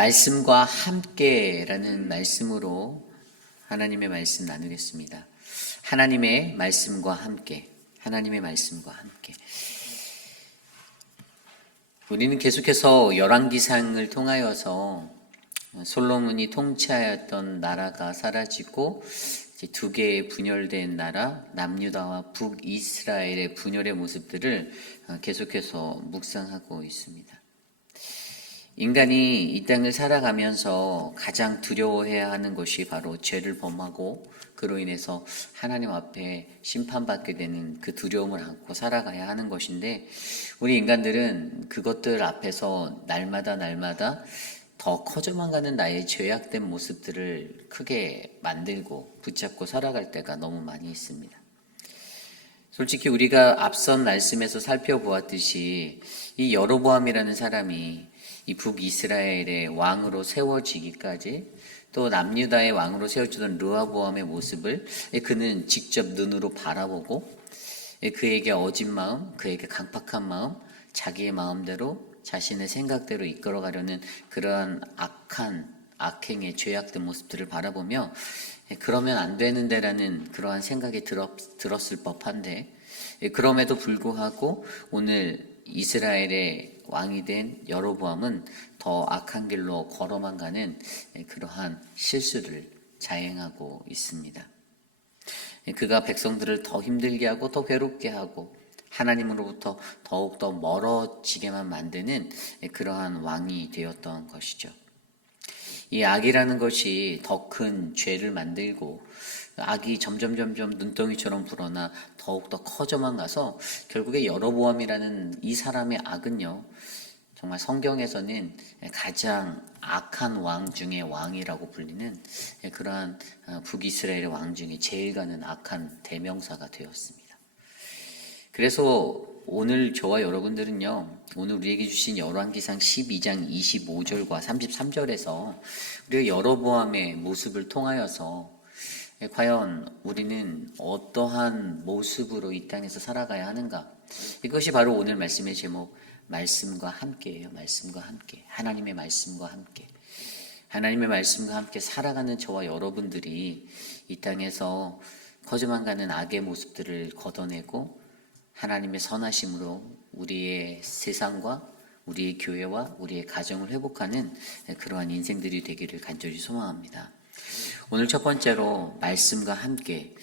말씀과 함께라는 말씀으로 하나님의 말씀 나누겠습니다. 하나님의 말씀과 함께, 하나님의 말씀과 함께. 우리는 계속해서 열왕기상을 통하여서 솔로몬이 통치하였던 나라가 사라지고 두 개의 분열된 나라, 남유다와 북이스라엘의 분열의 모습들을 계속해서 묵상하고 있습니다. 인간이 이 땅을 살아가면서 가장 두려워해야 하는 것이 바로 죄를 범하고 그로 인해서 하나님 앞에 심판받게 되는 그 두려움을 안고 살아가야 하는 것인데, 우리 인간들은 그것들 앞에서 날마다 더 커져만 가는 나의 죄악된 모습들을 크게 만들고 붙잡고 살아갈 때가 너무 많이 있습니다. 솔직히 우리가 앞선 말씀에서 살펴보았듯이 이 여로보암이라는 사람이 이 북이스라엘의 왕으로 세워지기까지, 또 남유다의 왕으로 세워지던 르호보암의 모습을 그는 직접 눈으로 바라보고 그에게 어진 마음, 그에게 강팍한 마음, 자기의 마음대로 자신의 생각대로 이끌어가려는 그러한 악행의 죄악된 모습들을 바라보며 그러면 안 되는데라는 그러한 생각이 들었을 법한데, 그럼에도 불구하고 오늘 이스라엘의 왕이 된 여로보암은 더 악한 길로 걸어만 가는 그러한 실수를 자행하고 있습니다. 그가 백성들을 더 힘들게 하고 더 괴롭게 하고 하나님으로부터 더욱더 멀어지게만 만드는 그러한 왕이 되었던 것이죠. 이 악이라는 것이 더 큰 죄를 만들고, 악이 점점 눈덩이처럼 불어나 더욱더 커져만 가서 결국에 여로보암이라는 이 사람의 악은요, 정말 성경에서는 가장 악한 왕 중에 왕이라고 불리는 그러한 북이스라엘의 왕 중에 제일 가는 악한 대명사가 되었습니다. 그래서 오늘 저와 여러분들은요, 오늘 우리에게 주신 열왕기상 12장 25절과 33절에서 우리가 여로보암의 모습을 통하여서 과연 우리는 어떠한 모습으로 이 땅에서 살아가야 하는가? 이것이 바로 오늘 말씀의 제목, 말씀과 함께예요. 말씀과 함께, 하나님의 말씀과 함께. 하나님의 말씀과 함께 살아가는 저와 여러분들이 이 땅에서 커져만 가는 악의 모습들을 걷어내고 하나님의 선하심으로 우리의 세상과 우리의 교회와 우리의 가정을 회복하는 그러한 인생들이 되기를 간절히 소망합니다. 오늘 첫 번째로 말씀과 함께,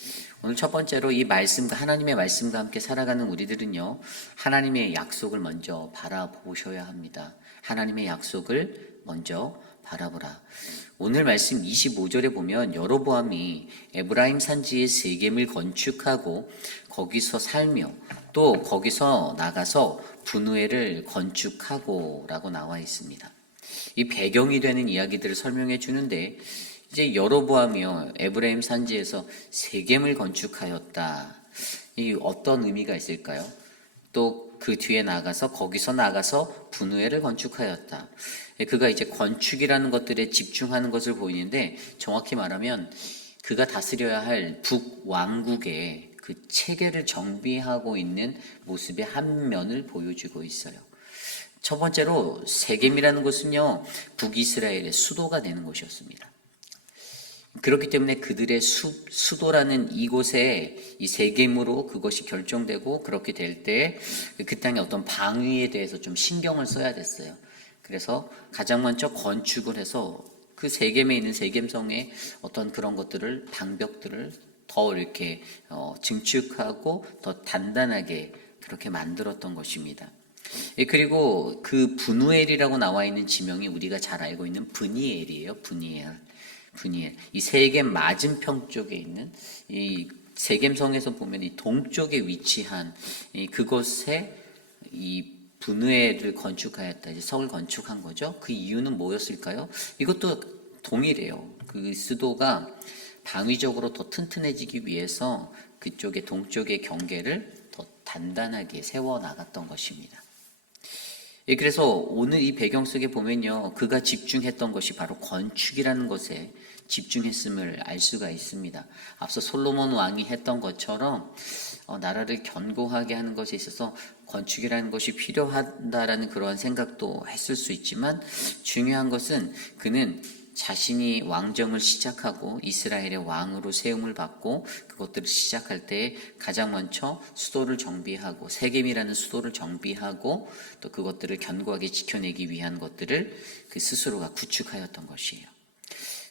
오늘 첫 번째로 이 말씀과, 하나님의 말씀과 함께 살아가는 우리들은요, 하나님의 약속을 먼저 바라보셔야 합니다. 하나님의 약속을 먼저 바라보라. 오늘 말씀 25절에 보면 여로보암이 에브라임 산지에 세겜을 건축하고 거기서 살며 또 거기서 나가서 분우엘을 건축하고 라고 나와 있습니다. 이 배경이 되는 이야기들을 설명해 주는데, 이제 여로보암이요, 에브라임 산지에서 세겜을 건축하였다. 이 어떤 의미가 있을까요? 또 그 뒤에 나가서 거기서 나가서 분우엘을 건축하였다. 그가 이제 건축이라는 것들에 집중하는 것을 보이는데, 정확히 말하면 그가 다스려야 할 북왕국의 그 체계를 정비하고 있는 모습의 한 면을 보여주고 있어요. 첫 번째로 세겜이라는 곳은요, 북이스라엘의 수도가 되는 곳이었습니다. 그렇기 때문에 그들의 수도라는 이곳에 이 세겜으로 그것이 결정되고, 그렇게 될 때 그 땅의 어떤 방위에 대해서 좀 신경을 써야 됐어요. 그래서 가장 먼저 건축을 해서 그 세겜에 있는 세겜성의 어떤 그런 것들을, 방벽들을 더 이렇게 증축하고 더 단단하게 그렇게 만들었던 것입니다. 그리고 그 분우엘이라고 나와 있는 지명이 우리가 잘 알고 있는 브니엘이에요. 브니엘. 이 세겜 맞은편 쪽에 있는 이 세겜성에서 보면 이 동쪽에 위치한 그곳에 이 분우엘을 건축하였다. 이제 성을 건축한 거죠. 그 이유는 뭐였을까요? 이것도 동일해요. 그 수도가 방위적으로 더 튼튼해지기 위해서 그쪽의 동쪽의 경계를 더 단단하게 세워 나갔던 것입니다. 예, 그래서 오늘 이 배경 속에 보면요, 그가 집중했던 것이 바로 건축이라는 것에 집중했음을 알 수가 있습니다. 앞서 솔로몬 왕이 했던 것처럼 나라를 견고하게 하는 것에 있어서 건축이라는 것이 필요하다라는 그러한 생각도 했을 수 있지만, 중요한 것은 그는 자신이 왕정을 시작하고 이스라엘의 왕으로 세움을 받고 그것들을 시작할 때 가장 먼저 수도를 정비하고, 세겜이라는 수도를 정비하고 또 그것들을 견고하게 지켜내기 위한 것들을 그 스스로가 구축하였던 것이에요.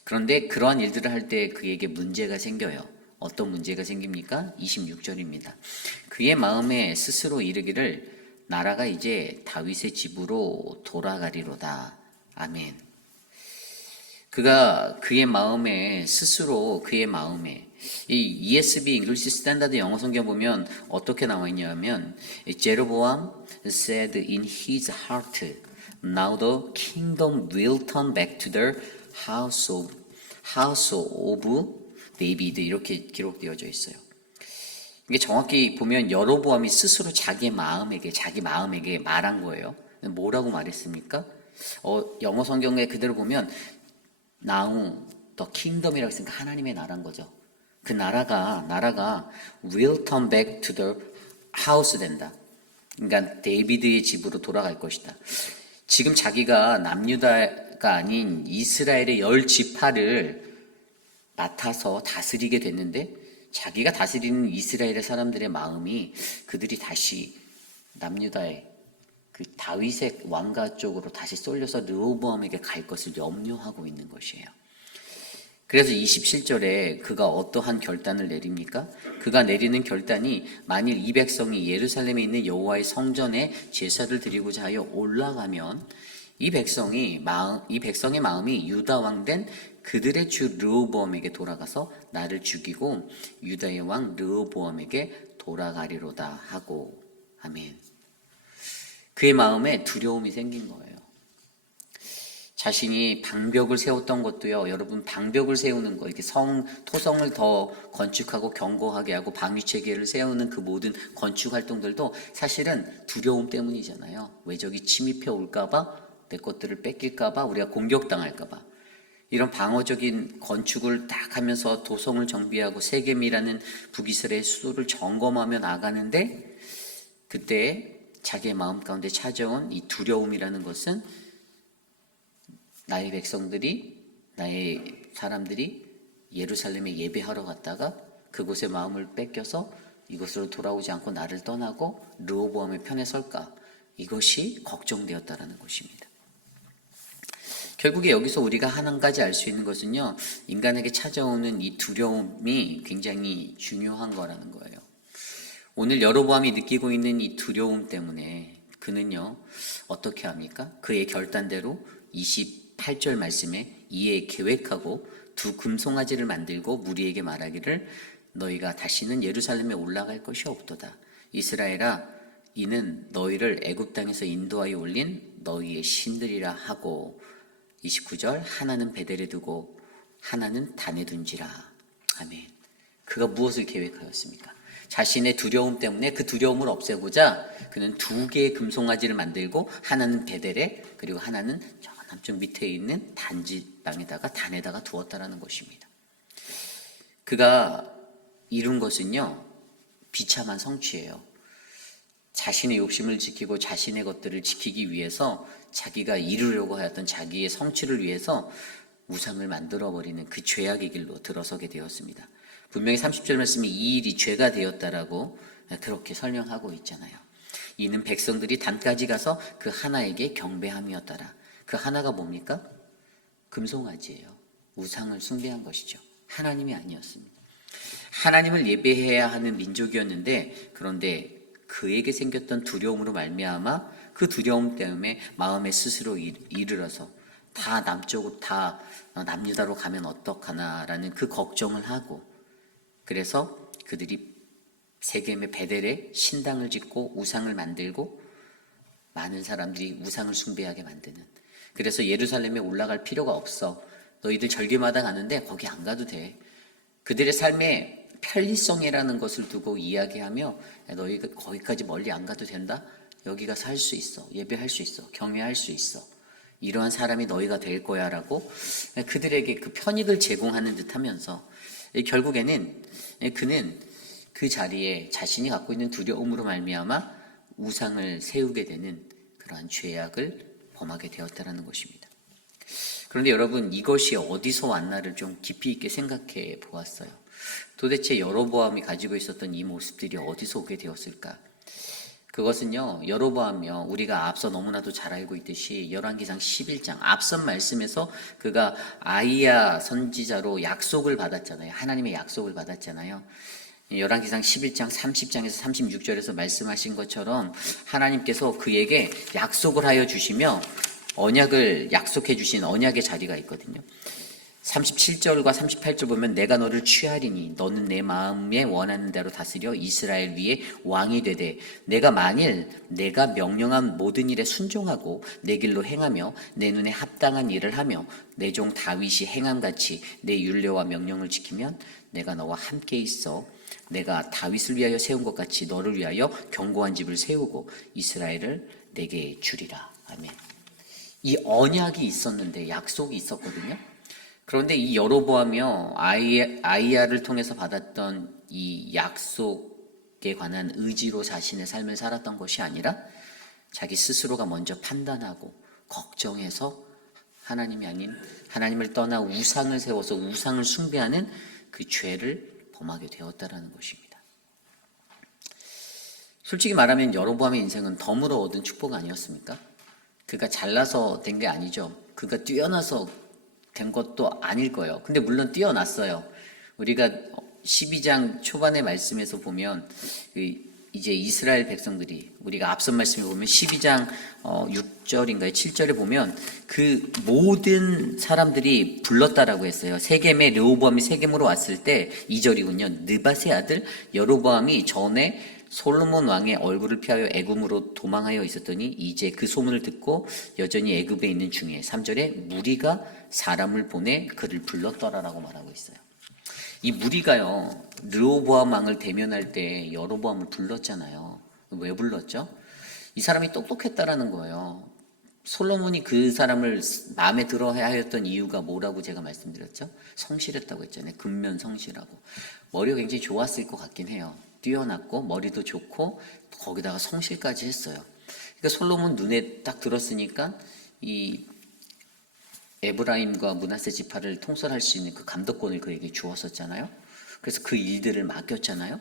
그런데 그러한 일들을 할 때 그에게 문제가 생겨요. 어떤 문제가 생깁니까? 26절입니다. 그의 마음에 스스로 이르기를 나라가 이제 다윗의 집으로 돌아가리로다. 아멘. 그가 그의 마음에 스스로 그의 마음에, 이 ESV English Standard 영어 성경 보면 어떻게 나와 있냐면, 제로보암 said in his heart, now the kingdom will turn back to the house of David, 이렇게 기록되어져 있어요. 이게 정확히 보면 여로보암이 스스로 자기 마음에게 말한 거예요. 뭐라고 말했습니까? 영어 성경에 그대로 보면 now the kingdom이라고 했으니까 하나님의 나라인 거죠. 그 나라가 will turn back to the house 된다. 그러니까 데이비드의 집으로 돌아갈 것이다. 지금 자기가 남유다가 아닌 이스라엘의 10지파를 맡아서 다스리게 됐는데, 자기가 다스리는 이스라엘의 사람들의 마음이 그들이 다시 남유다의 그 다윗의 왕가 쪽으로 다시 쏠려서 르호보암에게 갈 것을 염려하고 있는 것이에요. 그래서 27절에 그가 어떠한 결단을 내립니까? 그가 내리는 결단이, 만일 이 백성이 예루살렘에 있는 여호와의 성전에 제사를 드리고자 하여 올라가면 이 백성의 마음이 유다 왕 된 그들의 주 르호보암에게 돌아가서 나를 죽이고 유다의 왕 르호보암에게 돌아가리로다 하고. 아멘. 그의 마음에 두려움이 생긴 거예요. 자신이 방벽을 세웠던 것도요, 여러분, 방벽을 세우는 거, 이렇게 토성을 더 건축하고 견고하게 하고 방위체계를 세우는 그 모든 건축 활동들도 사실은 두려움 때문이잖아요. 왜 적이 침입해 올까봐, 내 것들을 뺏길까봐, 우리가 공격당할까봐. 이런 방어적인 건축을 딱 하면서 도성을 정비하고 세겜이라는 북이스라엘 수도를 점검하며 나가는데, 그때 자기의 마음 가운데 찾아온 이 두려움이라는 것은, 나의 백성들이, 나의 사람들이 예루살렘에 예배하러 갔다가 그곳의 마음을 뺏겨서 이곳으로 돌아오지 않고 나를 떠나고 르호보암의 편에 설까, 이것이 걱정되었다라는 것입니다. 결국에 여기서 우리가 한 가지 알 수 있는 것은요, 인간에게 찾아오는 이 두려움이 굉장히 중요한 거라는 거예요. 오늘 여로보암이 느끼고 있는 이 두려움 때문에 그는요, 어떻게 합니까? 그의 결단대로 28절 말씀에 이에 계획하고 두 금송아지를 만들고 무리에게 말하기를 너희가 다시는 예루살렘에 올라갈 것이 없도다. 이스라엘아, 이는 너희를 애굽 땅에서 인도하여 올린 너희의 신들이라 하고. 29절, 하나는 베델에 두고 하나는 단에 둔지라. 아멘. 그가 무엇을 계획하였습니까? 자신의 두려움 때문에 그 두려움을 없애고자 그는 두 개의 금송아지를 만들고, 하나는 베델에, 그리고 하나는 저 남쪽 밑에 있는 단지 땅에다가 단에다가 두었다라는 것입니다. 그가 이룬 것은요, 비참한 성취예요. 자신의 욕심을 지키고 자신의 것들을 지키기 위해서, 자기가 이루려고 하였던 자기의 성취를 위해서 우상을 만들어버리는 그 죄악의 길로 들어서게 되었습니다. 분명히 30절 말씀이 이 일이 죄가 되었다라고 그렇게 설명하고 있잖아요. 이는 백성들이 단까지 가서 그 하나에게 경배함이었더라. 그 하나가 뭡니까? 금송아지예요. 우상을 숭배한 것이죠. 하나님이 아니었습니다. 하나님을 예배해야 하는 민족이었는데, 그런데 그에게 생겼던 두려움으로 말미암아 그 두려움 때문에 마음에 스스로 이르러서 다 남쪽으로, 다 남유다로 가면 어떡하나라는 그 걱정을 하고, 그래서 그들이 세겜의 베델에 신당을 짓고 우상을 만들고 많은 사람들이 우상을 숭배하게 만드는, 그래서 예루살렘에 올라갈 필요가 없어. 너희들 절기마다 가는데 거기 안 가도 돼. 그들의 삶의 편리성이라는 것을 두고 이야기하며 너희가 거기까지 멀리 안 가도 된다? 여기 가서 할 수 있어. 예배할 수 있어. 경외할 수 있어. 이러한 사람이 너희가 될 거야 라고 그들에게 그 편익을 제공하는 듯 하면서 결국에는 그는 그 자리에 자신이 갖고 있는 두려움으로 말미암아 우상을 세우게 되는 그러한 죄악을 범하게 되었다는 것입니다. 그런데 여러분, 이것이 어디서 왔나를 좀 깊이 있게 생각해 보았어요. 도대체 여로보암이 가지고 있었던 이 모습들이 어디서 오게 되었을까? 그것은요, 여로보암이요, 우리가 앞서 너무나도 잘 알고 있듯이 열왕기상 11장 앞선 말씀에서 그가 아이야 선지자로 약속을 받았잖아요. 하나님의 약속을 받았잖아요. 열왕기상 11장 30장에서 36절에서 말씀하신 것처럼 하나님께서 그에게 약속을 하여 주시며 언약을 약속해 주신 언약의 자리가 있거든요. 37절과 38절 보면 내가 너를 취하리니 너는 내 마음에 원하는 대로 다스려 이스라엘 위에 왕이 되되 내가 만일 내가 명령한 모든 일에 순종하고 내 길로 행하며 내 눈에 합당한 일을 하며 내 종 다윗이 행함같이 내 율례와 명령을 지키면 내가 너와 함께 있어 내가 다윗을 위하여 세운 것 같이 너를 위하여 견고한 집을 세우고 이스라엘을 내게 주리라. 아멘. 이 언약이 있었는데 약속이 있었거든요. 그런데 이 여로보암이요, 아이야를 통해서 받았던 이 약속에 관한 의지로 자신의 삶을 살았던 것이 아니라 자기 스스로가 먼저 판단하고 걱정해서 하나님이 아닌 하나님을 떠나 우상을 세워서 우상을 숭배하는 그 죄를 범하게 되었다라는 것입니다. 솔직히 말하면 여로보암의 인생은 덤으로 얻은 축복 아니었습니까? 그가 잘나서 된 게 아니죠. 그가 뛰어나서 된 것도 아닐 거예요. 근데 물론 뛰어났어요. 우리가 12장 초반의 말씀에서 보면 이제 이스라엘 백성들이 우리가 앞선 말씀에 보면 12장 6절인가요? 7절에 보면 그 모든 사람들이 불렀다라고 했어요. 세겜에 르호보암이 세겜으로 왔을 때 2절이군요. 느밧의 아들 여로보암이 전에 솔로몬 왕의 얼굴을 피하여 애굽으로 도망하여 있었더니 이제 그 소문을 듣고 여전히 애굽에 있는 중에 3절에 무리가 사람을 보내 그를 불렀더라라고 말하고 있어요. 이 무리가요, 르호보암 왕을 대면할 때 여로보암을 불렀잖아요. 왜 불렀죠? 이 사람이 똑똑했다라는 거예요. 솔로몬이 그 사람을 마음에 들어 하였던 이유가 뭐라고 제가 말씀드렸죠? 성실했다고 했잖아요. 근면 성실하고. 머리가 굉장히 좋았을 것 같긴 해요. 뛰어났고 머리도 좋고 거기다가 성실까지 했어요. 그러니까 솔로몬 눈에 딱 들었으니까 이 에브라임과 므낫세 지파를 통솔할 수 있는 그 감독권을 그에게 주었었잖아요. 그래서 그 일들을 맡겼잖아요.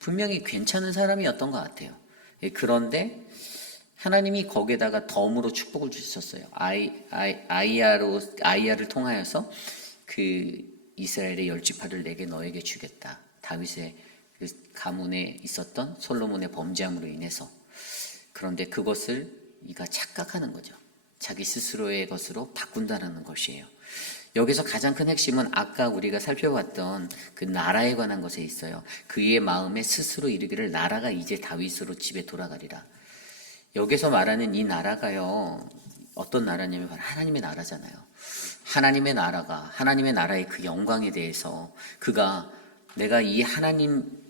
분명히 괜찮은 사람이었던 것 같아요. 그런데 하나님이 거기에다가 덤으로 축복을 주셨어요. 아이야를 통하여서 그 이스라엘의 10지파를 내게 너에게 주겠다. 다윗의 그 가문에 있었던 솔로몬의 범죄함으로 인해서. 그런데 그것을 이가 착각하는 거죠. 자기 스스로의 것으로 바꾼다는 것이에요. 여기서 가장 큰 핵심은 아까 우리가 살펴봤던 그 나라에 관한 것에 있어요. 그의 마음에 스스로 이르기를 나라가 이제 다윗으로 집에 돌아가리라. 여기서 말하는 이 나라가요, 어떤 나라냐면 바로 하나님의 나라잖아요. 하나님의 나라가, 하나님의 나라의 그 영광에 대해서 그가 내가 이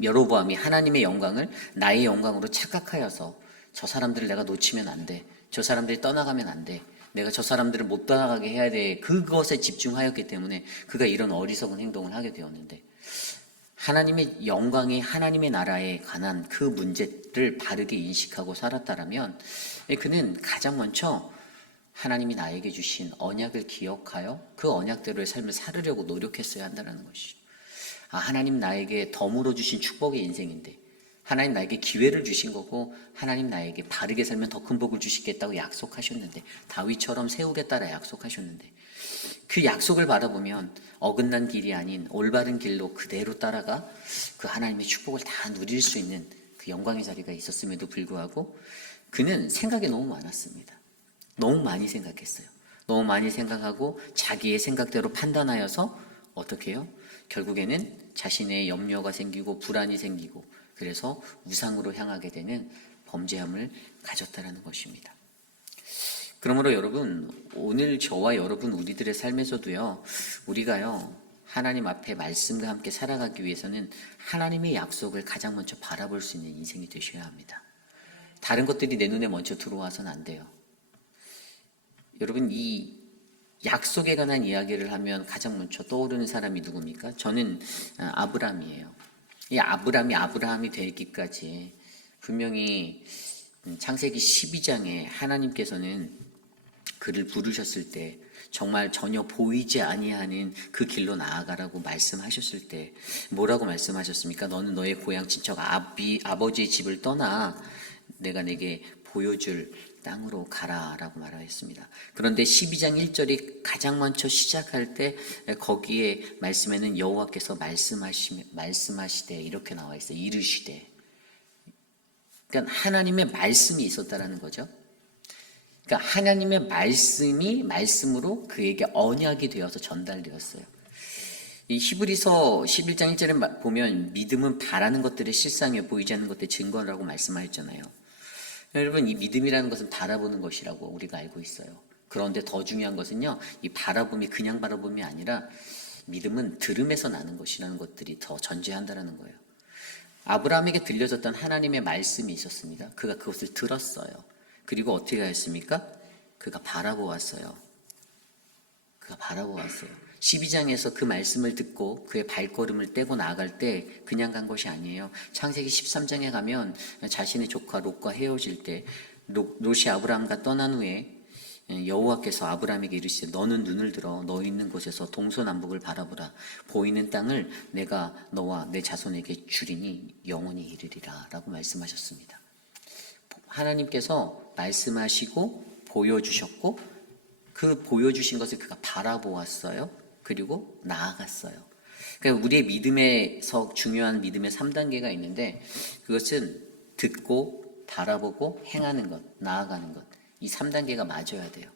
여로보암이 하나님의 영광을 나의 영광으로 착각하여서 저 사람들을 내가 놓치면 안 돼. 저 사람들이 떠나가면 안 돼. 내가 저 사람들을 못 떠나가게 해야 돼. 그것에 집중하였기 때문에 그가 이런 어리석은 행동을 하게 되었는데 하나님의 영광이 하나님의 나라에 관한 그 문제를 바르게 인식하고 살았다라면 그는 가장 먼저 하나님이 나에게 주신 언약을 기억하여 그 언약대로의 삶을 살으려고 노력했어야 한다는 것이죠. 하나님 나에게 덤으로 주신 축복의 인생인데 하나님 나에게 기회를 주신 거고 하나님 나에게 바르게 살면 더 큰 복을 주시겠다고 약속하셨는데 다윗처럼 세우겠다라 약속하셨는데 그 약속을 바라보면 어긋난 길이 아닌 올바른 길로 그대로 따라가 그 하나님의 축복을 다 누릴 수 있는 그 영광의 자리가 있었음에도 불구하고 그는 생각이 너무 많았습니다. 너무 많이 생각했어요. 너무 많이 생각하고 자기의 생각대로 판단하여서 어떻게 해요? 결국에는 자신의 염려가 생기고 불안이 생기고 그래서 우상으로 향하게 되는 범죄함을 가졌다는 것입니다. 그러므로 여러분, 오늘 저와 여러분 우리들의 삶에서도요, 우리가요, 하나님 앞에 말씀과 함께 살아가기 위해서는 하나님의 약속을 가장 먼저 바라볼 수 있는 인생이 되셔야 합니다. 다른 것들이 내 눈에 먼저 들어와서는 안 돼요. 여러분, 이 약속에 관한 이야기를 하면 가장 먼저 떠오르는 사람이 누굽니까? 저는 아브라함이에요. 이 아브라함이 되기까지 분명히 창세기 12장에 하나님께서는 그를 부르셨을 때 정말 전혀 보이지 아니하는 그 길로 나아가라고 말씀하셨을 때 뭐라고 말씀하셨습니까? 너는 너의 고향 친척 아버지의 집을 떠나 내가 내게 보여줄 땅으로 가라라고 말하였습니다. 그런데 12장 1절이 가장 먼저 시작할 때 거기에 말씀에는 여호와께서 말씀하시되 이렇게 나와 있어요. 이르시되. 그러니까 하나님의 말씀이 있었다라는 거죠. 그러니까 하나님의 말씀으로 그에게 언약이 되어서 전달되었어요. 이 히브리서 11장 1절에 보면 믿음은 바라는 것들의 실상에 보이지 않는 것들의 증거라고 말씀하셨잖아요. 여러분, 이 믿음이라는 것은 바라보는 것이라고 우리가 알고 있어요. 그런데 더 중요한 것은요, 이 바라봄이 그냥 바라봄이 아니라 믿음은 들음에서 나는 것이라는 것들이 더 전제한다라는 거예요. 아브라함에게 들려졌던 하나님의 말씀이 있었습니다. 그가 그것을 들었어요. 그리고 어떻게 하였습니까? 그가 바라보았어요. 12장에서 그 말씀을 듣고 그의 발걸음을 떼고 나아갈 때 그냥 간 것이 아니에요. 창세기 13장에 가면 자신의 조카 롯과 헤어질 때 롯이 아브라함과 떠난 후에 여호와께서 아브라함에게 이르시되 너는 눈을 들어 너 있는 곳에서 동서남북을 바라보라. 보이는 땅을 내가 너와 내 자손에게 주리니 영원히 이르리라 라고 말씀하셨습니다. 하나님께서 말씀하시고 보여주셨고 그 보여주신 것을 그가 바라보았어요. 그리고 나아갔어요. 그러니까 우리의 믿음에서 중요한 믿음의 3단계가 있는데 그것은 듣고 바라보고 행하는 것, 나아가는 것. 이 3단계가 맞아야 돼요.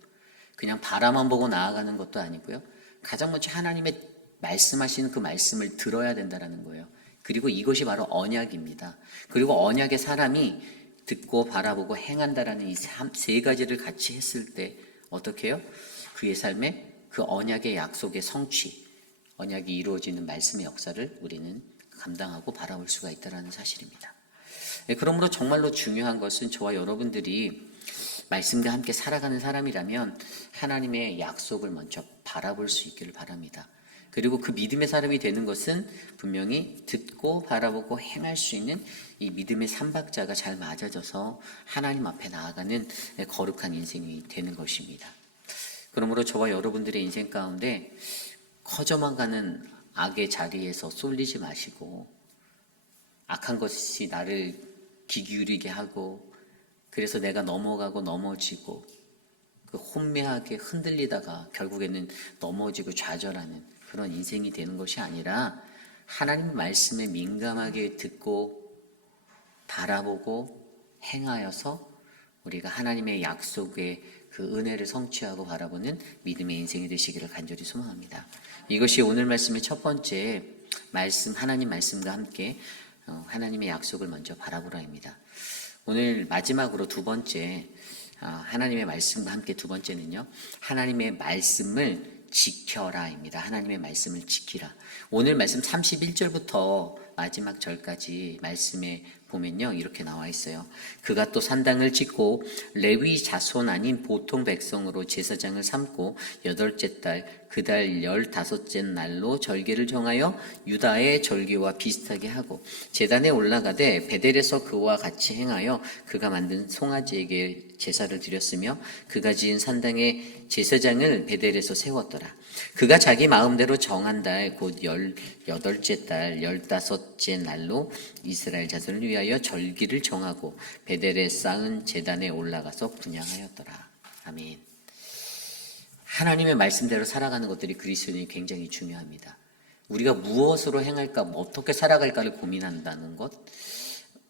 그냥 바라만 보고 나아가는 것도 아니고요. 가장 먼저 하나님의 말씀하시는 그 말씀을 들어야 된다는 거예요. 그리고 이것이 바로 언약입니다. 그리고 언약의 사람이 듣고 바라보고 행한다라는 이 세 가지를 같이 했을 때 어떻게 해요? 그의 삶에 그 언약의 약속의 성취, 언약이 이루어지는 말씀의 역사를 우리는 감당하고 바라볼 수가 있다는 사실입니다. 그러므로 정말로 중요한 것은 저와 여러분들이 말씀과 함께 살아가는 사람이라면 하나님의 약속을 먼저 바라볼 수 있기를 바랍니다. 그리고 그 믿음의 사람이 되는 것은 분명히 듣고 바라보고 행할 수 있는 이 믿음의 삼박자가 잘 맞아져서 하나님 앞에 나아가는 거룩한 인생이 되는 것입니다. 그러므로 저와 여러분들의 인생 가운데 커져만 가는 악의 자리에서 쏠리지 마시고 악한 것이 나를 귀 기울이게 하고 그래서 내가 넘어가고 넘어지고 그 혼미하게 흔들리다가 결국에는 넘어지고 좌절하는 그런 인생이 되는 것이 아니라 하나님 말씀에 민감하게 듣고 바라보고 행하여서 우리가 하나님의 약속의 그 은혜를 성취하고 바라보는 믿음의 인생이 되시기를 간절히 소망합니다. 이것이 오늘 말씀의 첫 번째 말씀, 하나님 말씀과 함께 하나님의 약속을 먼저 바라보라입니다. 오늘 마지막으로 두 번째 하나님의 말씀과 함께 두 번째는요. 하나님의 말씀을 지켜라입니다. 하나님의 말씀을 지키라. 오늘 말씀 31절부터 마지막 절까지 말씀에 보면요. 이렇게 나와 있어요. 그가 또 산당을 짓고 레위 자손 아닌 보통 백성으로 제사장을 삼고 여덟째 달 그 달 15째 날로 절기를 정하여 유다의 절기와 비슷하게 하고 제단에 올라가되 베델에서 그와 같이 행하여 그가 만든 송아지에게 제사를 드렸으며 그가 지은 산당에 제사장을 베델에서 세웠더라. 그가 자기 마음대로 정한 달 곧 18째 달 15째 날로 이스라엘 자손을 위하여 절기를 정하고 베델에 쌓은 제단에 올라가서 분향하였더라. 아멘. 하나님의 말씀대로 살아가는 것들이 그리스도인이 굉장히 중요합니다. 우리가 무엇으로 행할까, 어떻게 살아갈까를 고민한다는 것.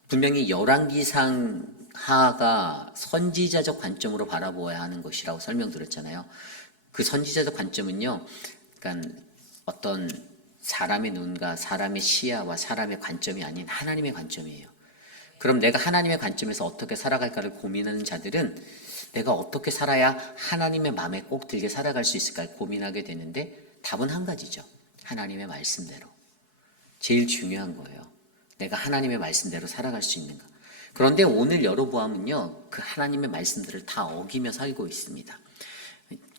분명히 열왕기상 하가 선지자적 관점으로 바라보아야 하는 것이라고 설명드렸잖아요. 그 선지자적 관점은요, 그러니까 어떤 사람의 눈과 사람의 시야와 사람의 관점이 아닌 하나님의 관점이에요. 그럼 내가 하나님의 관점에서 어떻게 살아갈까를 고민하는 자들은 내가 어떻게 살아야 하나님의 마음에 꼭 들게 살아갈 수 있을까 고민하게 되는데 답은 한 가지죠. 하나님의 말씀대로. 제일 중요한 거예요. 내가 하나님의 말씀대로 살아갈 수 있는가. 그런데 오늘 여로보암은요, 그 하나님의 말씀들을 다 어기며 살고 있습니다.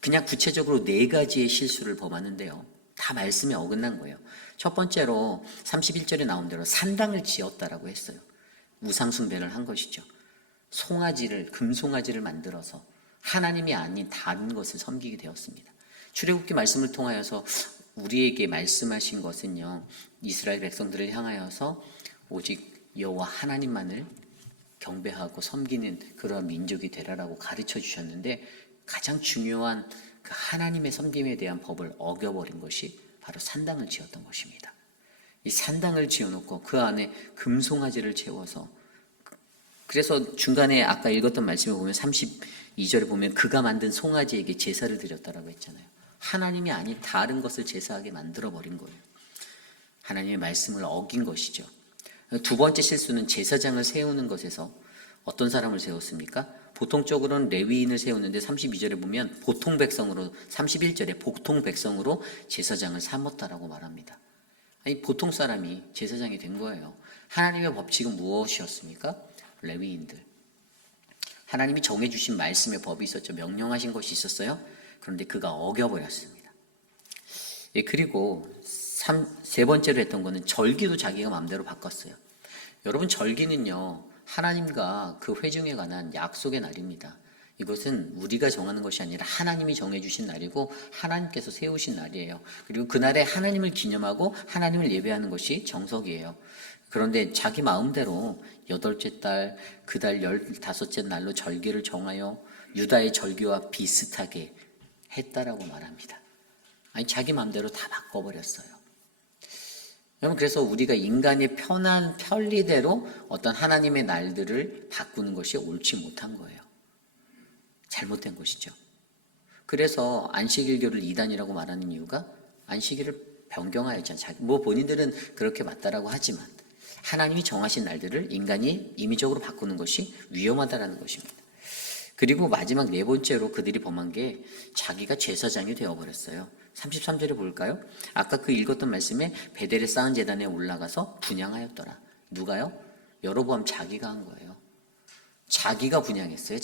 그냥 구체적으로 4가지의 실수를 범하는데요. 다 말씀에 어긋난 거예요. 첫 번째로 31절에 나온 대로 산당을 지었다라고 했어요. 우상숭배를 한 것이죠. 금송아지를 만들어서 하나님이 아닌 다른 것을 섬기게 되었습니다. 출애굽기 말씀을 통하여서 우리에게 말씀하신 것은요, 이스라엘 백성들을 향하여서 오직 여호와 하나님만을 경배하고 섬기는 그러한 민족이 되라라고 가르쳐 주셨는데, 가장 중요한 그 하나님의 섬김에 대한 법을 어겨버린 것이 바로 산당을 지었던 것입니다. 이 산당을 지어놓고 그 안에 금송아지를 채워서, 그래서 중간에 아까 읽었던 말씀에 보면 32절에 보면 그가 만든 송아지에게 제사를 드렸다라고 했잖아요. 하나님이 아닌 다른 것을 제사하게 만들어버린 거예요. 하나님의 말씀을 어긴 것이죠. 두 번째 실수는 제사장을 세우는 것에서 어떤 사람을 세웠습니까? 보통적으로는 레위인을 세웠는데 32절에 보면 보통 백성으로, 31절에 보통 백성으로 제사장을 삼았다라고 말합니다. 아니, 보통 사람이 제사장이 된 거예요. 하나님의 법칙은 무엇이었습니까? 레위인들. 하나님이 정해주신 말씀의 법이 있었죠. 명령하신 것이 있었어요. 그런데 그가 어겨버렸습니다. 예, 그리고 세 번째로 했던 거는 절기도 자기가 마음대로 바꿨어요. 여러분, 절기는요, 하나님과 그 회중에 관한 약속의 날입니다. 이것은 우리가 정하는 것이 아니라 하나님이 정해주신 날이고 하나님께서 세우신 날이에요. 그리고 그날에 하나님을 기념하고 하나님을 예배하는 것이 정석이에요. 그런데 자기 마음대로 8째 달, 그 달 15째 날로 절기를 정하여 유다의 절기와 비슷하게 했다라고 말합니다. 아니, 자기 마음대로 다 바꿔버렸어요. 여러분, 그래서 우리가 인간의 편한 편리대로 어떤 하나님의 날들을 바꾸는 것이 옳지 못한 거예요. 잘못된 것이죠. 그래서 안식일교를 이단이라고 말하는 이유가 안식일을 변경하였잖아요. 뭐 본인들은 그렇게 맞다라고 하지만 하나님이 정하신 날들을 인간이 임의적으로 바꾸는 것이 위험하다라는 것입니다. 그리고 마지막 4번째로 그들이 범한 게 자기가 제사장이 되어버렸어요. 33절에 볼까요? 아까 그 읽었던 말씀에 베델에 쌓은 제단에 올라가서 분향하였더라. 누가요? 여로보암 자기가 한 거예요. 자기가 분향했어요.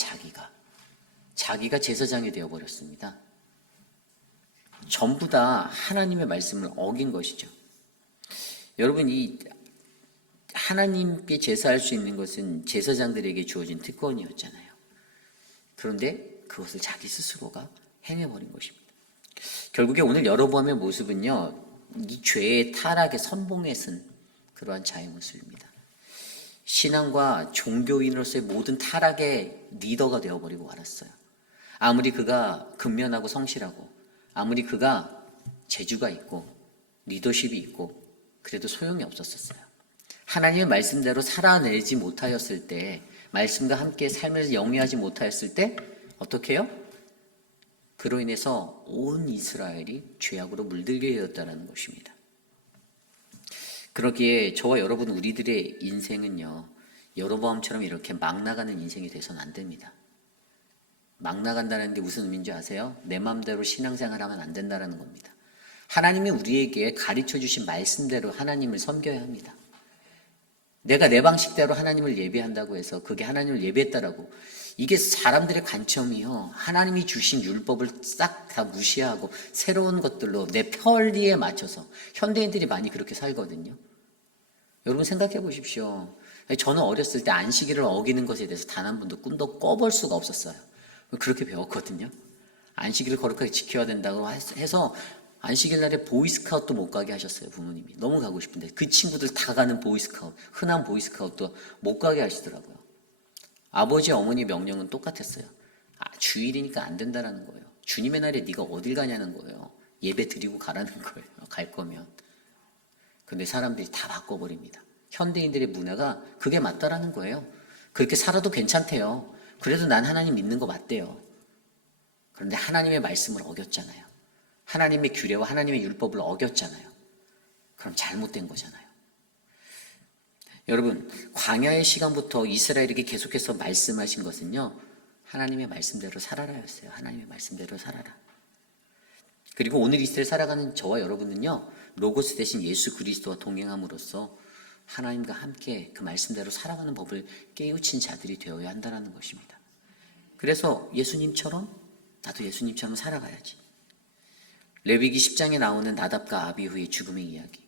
자기가 제사장이 되어버렸습니다. 전부 다 하나님의 말씀을 어긴 것이죠. 여러분, 이 하나님께 제사할 수 있는 것은 제사장들에게 주어진 특권이었잖아요. 그런데 그것을 자기 스스로가 행해버린 것입니다. 결국에 오늘 여로보암의 모습은요, 이 죄의 타락에 선봉에 쓴 그러한 자의 모습입니다. 신앙과 종교인으로서의 모든 타락의 리더가 되어버리고 말았어요. 아무리 그가 근면하고 성실하고 아무리 그가 재주가 있고 리더십이 있고 그래도 소용이 없었어요. 하나님의 말씀대로 살아내지 못하였을 때, 말씀과 함께 삶을 영위하지 못하였을 때 어떻게 해요? 그로 인해서 온 이스라엘이 죄악으로 물들게 되었다는 것입니다. 그러기에 저와 여러분, 우리들의 인생은요, 여로보암처럼 이렇게 막 나가는 인생이 돼서는 안 됩니다. 막 나간다는 게 무슨 의미인지 아세요? 내 마음대로 신앙생활하면 안 된다는 겁니다. 하나님이 우리에게 가르쳐 주신 말씀대로 하나님을 섬겨야 합니다. 내가 내 방식대로 하나님을 예배한다고 해서 그게 하나님을 예배했다라고, 이게 사람들의 관점이요, 하나님이 주신 율법을 싹 다 무시하고 새로운 것들로 내 편리에 맞춰서, 현대인들이 많이 그렇게 살거든요. 여러분 생각해 보십시오. 저는 어렸을 때 안식일을 어기는 것에 대해서 단 한 번도 꿈도 꿔볼 수가 없었어요. 그렇게 배웠거든요. 안식일을 거룩하게 지켜야 된다고 해서 안식일 날에 보이스카웃도 못 가게 하셨어요, 부모님이. 너무 가고 싶은데 그 친구들 다 가는 보이스카웃, 흔한 보이스카웃도 못 가게 하시더라고요. 아버지 어머니 명령은 똑같았어요. 주일이니까 안 된다라는 거예요. 주님의 날에 네가 어딜 가냐는 거예요. 예배 드리고 가라는 거예요, 갈 거면. 근데 사람들이 다 바꿔버립니다. 현대인들의 문화가 그게 맞다라는 거예요. 그렇게 살아도 괜찮대요. 그래도 난 하나님 믿는 거 맞대요. 그런데 하나님의 말씀을 어겼잖아요. 하나님의 규례와 하나님의 율법을 어겼잖아요. 그럼 잘못된 거잖아요. 여러분, 광야의 시간부터 이스라엘에게 계속해서 말씀하신 것은요, 하나님의 말씀대로 살아라였어요. 하나님의 말씀대로 살아라. 그리고 오늘 이 시대를 살아가는 저와 여러분은요, 로고스 대신 예수 그리스도와 동행함으로써 하나님과 함께 그 말씀대로 살아가는 법을 깨우친 자들이 되어야 한다는 것입니다. 그래서 예수님처럼 나도 예수님처럼 살아가야지. 레위기 10장에 나오는 나답과 아비후의 죽음의 이야기.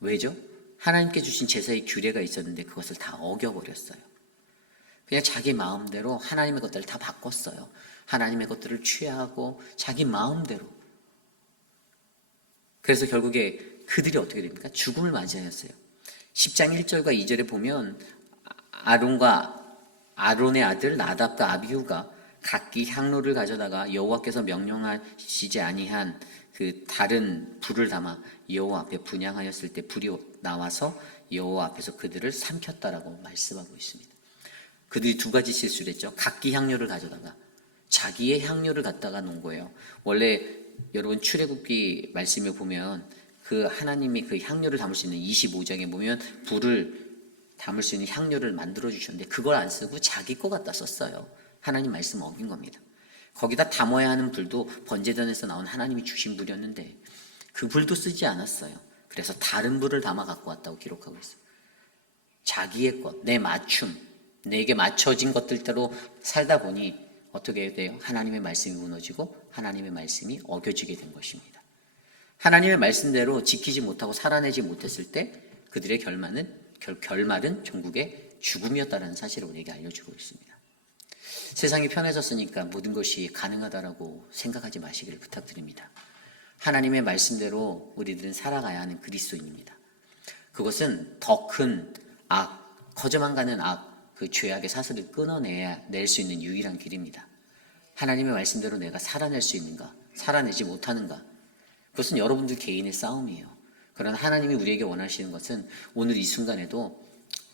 왜죠? 하나님께 주신 제사의 규례가 있었는데 그것을 다 어겨버렸어요. 그냥 자기 마음대로 하나님의 것들을 다 바꿨어요. 하나님의 것들을 취하고 자기 마음대로. 그래서 결국에 그들이 어떻게 됩니까? 죽음을 맞이하였어요. 10장 1절과 2절에 보면 아론의 아들 나답과 아비후가 각기 향로를 가져다가 여호와께서 명령하시지 아니한 그 다른 불을 담아 여호와 앞에 분향하였을 때 불이 나와서 여호와 앞에서 그들을 삼켰다라고 말씀하고 있습니다. 그들이 두 가지 실수를 했죠. 각기 향료를 가져다가 자기의 향료를 갖다가 놓은 거예요. 원래 여러분 출애굽기 말씀에 보면 그 하나님이 그 향료를 담을 수 있는 25장에 보면 불을 담을 수 있는 향료를 만들어 주셨는데 그걸 안 쓰고 자기 거 갖다 썼어요. 하나님 말씀 어긴 겁니다. 거기다 담아야 하는 불도 번제전에서 나온 하나님이 주신 불이었는데 그 불도 쓰지 않았어요. 그래서 다른 불을 담아 갖고 왔다고 기록하고 있어요. 자기의 것, 내 맞춤, 내게 맞춰진 것들대로 살다 보니 어떻게 돼요? 하나님의 말씀이 무너지고 하나님의 말씀이 어겨지게 된 것입니다. 하나님의 말씀대로 지키지 못하고 살아내지 못했을 때 그들의 결말은 종국의 죽음이었다는 사실을 우리에게 알려주고 있습니다. 세상이 편해졌으니까 모든 것이 가능하다라고 생각하지 마시기를 부탁드립니다. 하나님의 말씀대로 우리들은 살아가야 하는 그리스도인입니다. 그것은 더 큰 악, 커져만 가는 악, 그 죄악의 사슬을 끊어낼 수 있는 유일한 길입니다. 하나님의 말씀대로 내가 살아낼 수 있는가, 살아내지 못하는가, 그것은 여러분들 개인의 싸움이에요. 그러나 하나님이 우리에게 원하시는 것은 오늘 이 순간에도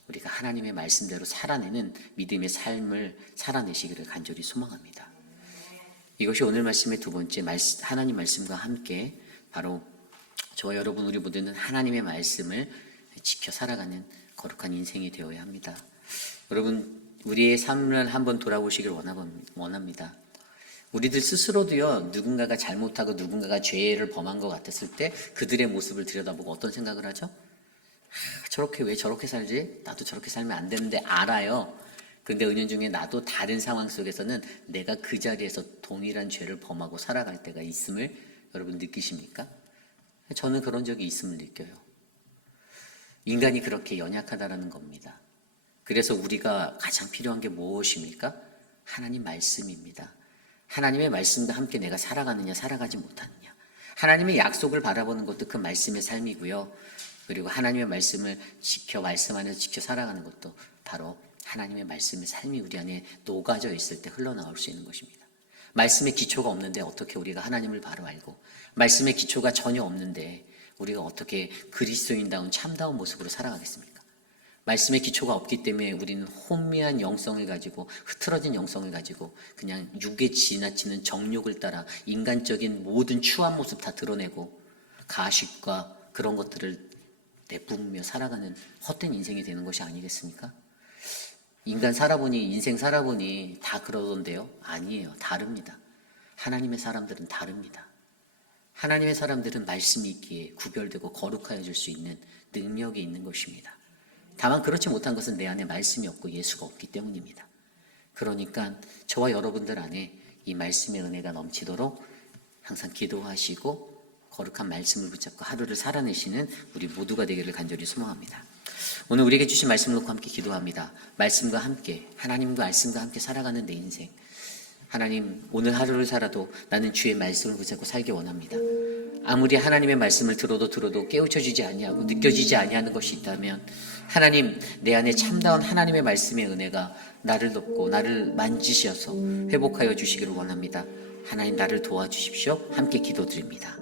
우리가 하나님의 말씀대로 살아내는 믿음의 삶을 살아내시기를 간절히 소망합니다. 이것이 오늘 말씀의 두 번째, 하나님 말씀과 함께 바로 저와 여러분 우리 모두는 하나님의 말씀을 지켜 살아가는 거룩한 인생이 되어야 합니다. 여러분 우리의 삶을 한번 돌아보시길 원합니다. 우리들 스스로도요, 누군가가 잘못하고 누군가가 죄를 범한 것 같았을 때 그들의 모습을 들여다보고 어떤 생각을 하죠? 저렇게 왜 저렇게 살지? 나도 저렇게 살면 안 되는데 알아요. 그런데 은연중에 나도 다른 상황 속에서는 내가 그 자리에서 동일한 죄를 범하고 살아갈 때가 있음을 여러분 느끼십니까? 저는 그런 적이 있음을 느껴요. 인간이 그렇게 연약하다라는 겁니다. 그래서 우리가 가장 필요한 게 무엇입니까? 하나님 말씀입니다. 하나님의 말씀과 함께 내가 살아가느냐 살아가지 못하느냐, 하나님의 약속을 바라보는 것도 그 말씀의 삶이고요. 그리고 하나님의 말씀을 지켜 말씀 안에서 지켜 살아가는 것도 바로 하나님의 말씀의 삶이 우리 안에 녹아져 있을 때 흘러나올 수 있는 것입니다. 말씀의 기초가 없는데 어떻게 우리가 하나님을 바로 알고, 말씀의 기초가 전혀 없는데 우리가 어떻게 그리스도인다운 참다운 모습으로 살아가겠습니까? 말씀의 기초가 없기 때문에 우리는 혼미한 영성을 가지고, 흐트러진 영성을 가지고 그냥 육에 지나치는 정욕을 따라 인간적인 모든 추한 모습 다 드러내고 가식과 그런 것들을 내뿜으며 살아가는 헛된 인생이 되는 것이 아니겠습니까? 인간 살아보니, 인생 살아보니 다 그러던데요? 아니에요. 다릅니다. 하나님의 사람들은 다릅니다. 하나님의 사람들은 말씀이 있기에 구별되고 거룩하여질 수 있는 능력이 있는 것입니다. 다만 그렇지 못한 것은 내 안에 말씀이 없고 예수가 없기 때문입니다. 그러니까 저와 여러분들 안에 이 말씀의 은혜가 넘치도록 항상 기도하시고 거룩한 말씀을 붙잡고 하루를 살아내시는 우리 모두가 되기를 간절히 소망합니다. 오늘 우리에게 주신 말씀을 놓고 함께 기도합니다. 말씀과 함께, 하나님과 말씀과 함께 살아가는 내 인생, 하나님 오늘 하루를 살아도 나는 주의 말씀을 붙잡고 살기 원합니다. 아무리 하나님의 말씀을 들어도 깨우쳐지지 아니하고 느껴지지 아니하는 것이 있다면 하나님, 내 안에 참다운 하나님의 말씀의 은혜가 나를 돕고 나를 만지셔서 회복하여 주시기를 원합니다. 하나님 나를 도와주십시오. 함께 기도드립니다.